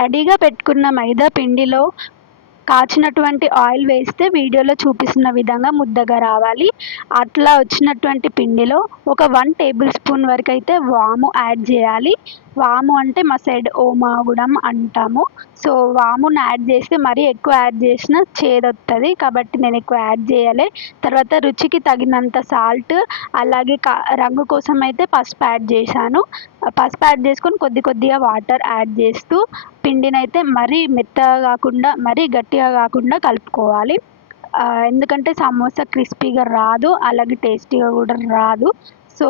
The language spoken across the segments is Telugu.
రెడీగా పెట్టుకున్న మైదా పిండిలో కాచినటువంటి ఆయిల్ వేస్తే వీడియోలో చూపిస్తున్న విధంగా ముద్దగా రావాలి. అట్లా వచ్చినటువంటి పిండిలో ఒక 1 టేబుల్ స్పూన్ వరకు అయితే వాము యాడ్ చేయాలి. వాము అంటే మా సైడ్ ఓమాగుడం అంటాము. సో వామును యాడ్ చేస్తే మరీ ఎక్కువ యాడ్ చేసినా చేదొస్తుంది, కాబట్టి నేను ఎక్కువ యాడ్ చేయలే. తర్వాత రుచికి తగినంత సాల్ట్, అలాగే రంగు కోసం అయితే పసుపు యాడ్ చేశాను. పసుపు యాడ్ చేసుకొని కొద్ది కొద్దిగా వాటర్ యాడ్ చేస్తూ పిండినైతే మరీ మెత్తగా కాకుండా మరీ గట్టిగా కాకుండా కలుపుకోవాలి. ఎందుకంటే సమోసా క్రిస్పీగా రాదు, అలాగే టేస్టీగా కూడా రాదు. సో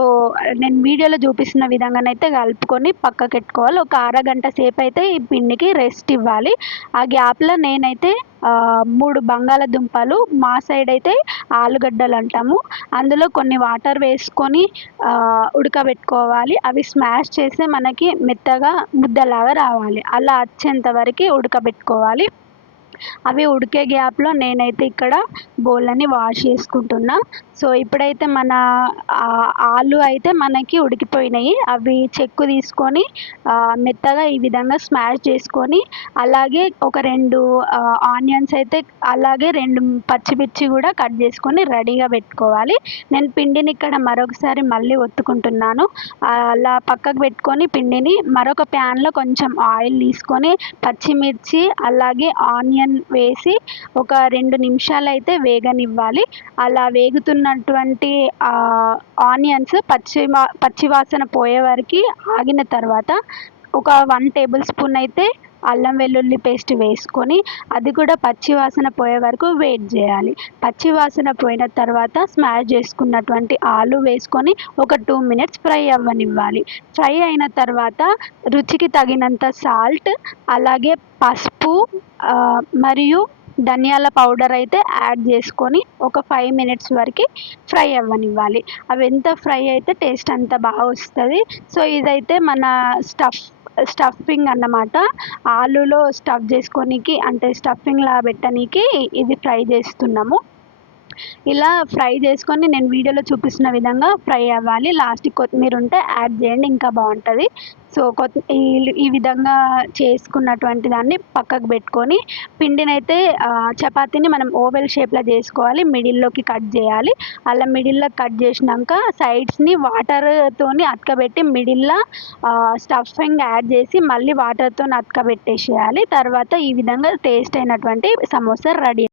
నేను వీడియోలో చూపిస్తున్న విధంగానైతే కలుపుకొని పక్కకు పెట్టుకోవాలి. ఒక అరగంట సేపు అయితే ఈ పిండికి రెస్ట్ ఇవ్వాలి. ఆ గ్యాప్లో నేనైతే 3 బంగాళదుంపలు, మా సైడ్ అయితే ఆలుగడ్డలు అంటాము, అందులో కొన్ని వాటర్ వేసుకొని ఉడకబెట్టుకోవాలి. అవి స్మాష్ చేస్తే మనకి మెత్తగా ముద్దలాగా రావాలి. అలా వచ్చేంత వరకు ఉడకబెట్టుకోవాలి. అవి ఉడికే గ్యాప్లో నేనైతే ఇక్కడ బౌల్ని వాష్ చేసుకుంటున్నా. సో ఇప్పుడైతే మన ఆలు అయితే మనకి ఉడికిపోయినాయి. అవి చెక్కు తీసుకొని మెత్తగా ఈ విధంగా స్మాష్ చేసుకొని, అలాగే ఒక 2 ఆనియన్స్ అయితే, అలాగే 2 పచ్చిమిర్చి కూడా కట్ చేసుకొని రెడీగా పెట్టుకోవాలి. నేను పిండిని ఇక్కడ మరొకసారి మళ్ళీ ఒత్తుకుంటున్నాను. అలా పక్కకు పెట్టుకొని పిండిని మరొక ప్యాన్లో కొంచెం ఆయిల్ తీసుకొని పచ్చిమిర్చి అలాగే ఆనియన్ వేసి ఒక 2 నిమిషాలు అయితే వేగనివ్వాలి. అలా వేగుతున్నటువంటి ఆనియన్స్ పచ్చివాసన పోయే వరకు ఆగిన తర్వాత ఒక 1 టేబుల్ స్పూన్ అయితే అల్లం వెల్లుల్లి పేస్ట్ వేసుకొని అది కూడా పచ్చివాసన పోయే వరకు వెయిట్ చేయాలి. పచ్చివాసన పోయిన తర్వాత స్మాష్ చేసుకున్నటువంటి ఆలు వేసుకొని ఒక 2 మినిట్స్ ఫ్రై అవ్వనివ్వాలి. ఫ్రై అయిన తర్వాత రుచికి తగినంత సాల్ట్, అలాగే పసుపు మరియు ధనియాల పౌడర్ అయితే యాడ్ చేసుకొని ఒక 5 మినిట్స్ వరకు ఫ్రై అవ్వనివ్వాలి. అవి ఎంత ఫ్రై అయితే టేస్ట్ అంత బాగా వస్తుంది. సో ఇదైతే మన స్టఫింగ్ అన్నమాట. ఆలులో స్టఫ్ చేసుకోనికి, అంటే స్టఫింగ్లా పెట్టనీకి ఇది ఫ్రై చేస్తున్నాము. ఇలా ఫ్రై చేసుకొని నేను వీడియోలో చూపిస్తున్న విధంగా ఫ్రై అవ్వాలి. లాస్ట్కి కొత్తిమీర ఉంటే యాడ్ చేయండి, ఇంకా బాగుంటుంది. సో ఈ విధంగా చేసుకున్నటువంటి దాన్ని పక్కకు పెట్టుకొని పిండినైతే చపాతీని మనం ఓవెల్ షేప్లో చేసుకోవాలి. మిడిల్లోకి కట్ చేయాలి. అలా మిడిల్లో కట్ చేసినాక సైడ్స్ని వాటర్తోని అతకబెట్టి మిడిల్లో స్టఫింగ్ యాడ్ చేసి మళ్ళీ వాటర్తో అతకబెట్టేసేయాలి. తర్వాత ఈ విధంగా టేస్ట్ అయినటువంటి సమోసా రెడీ.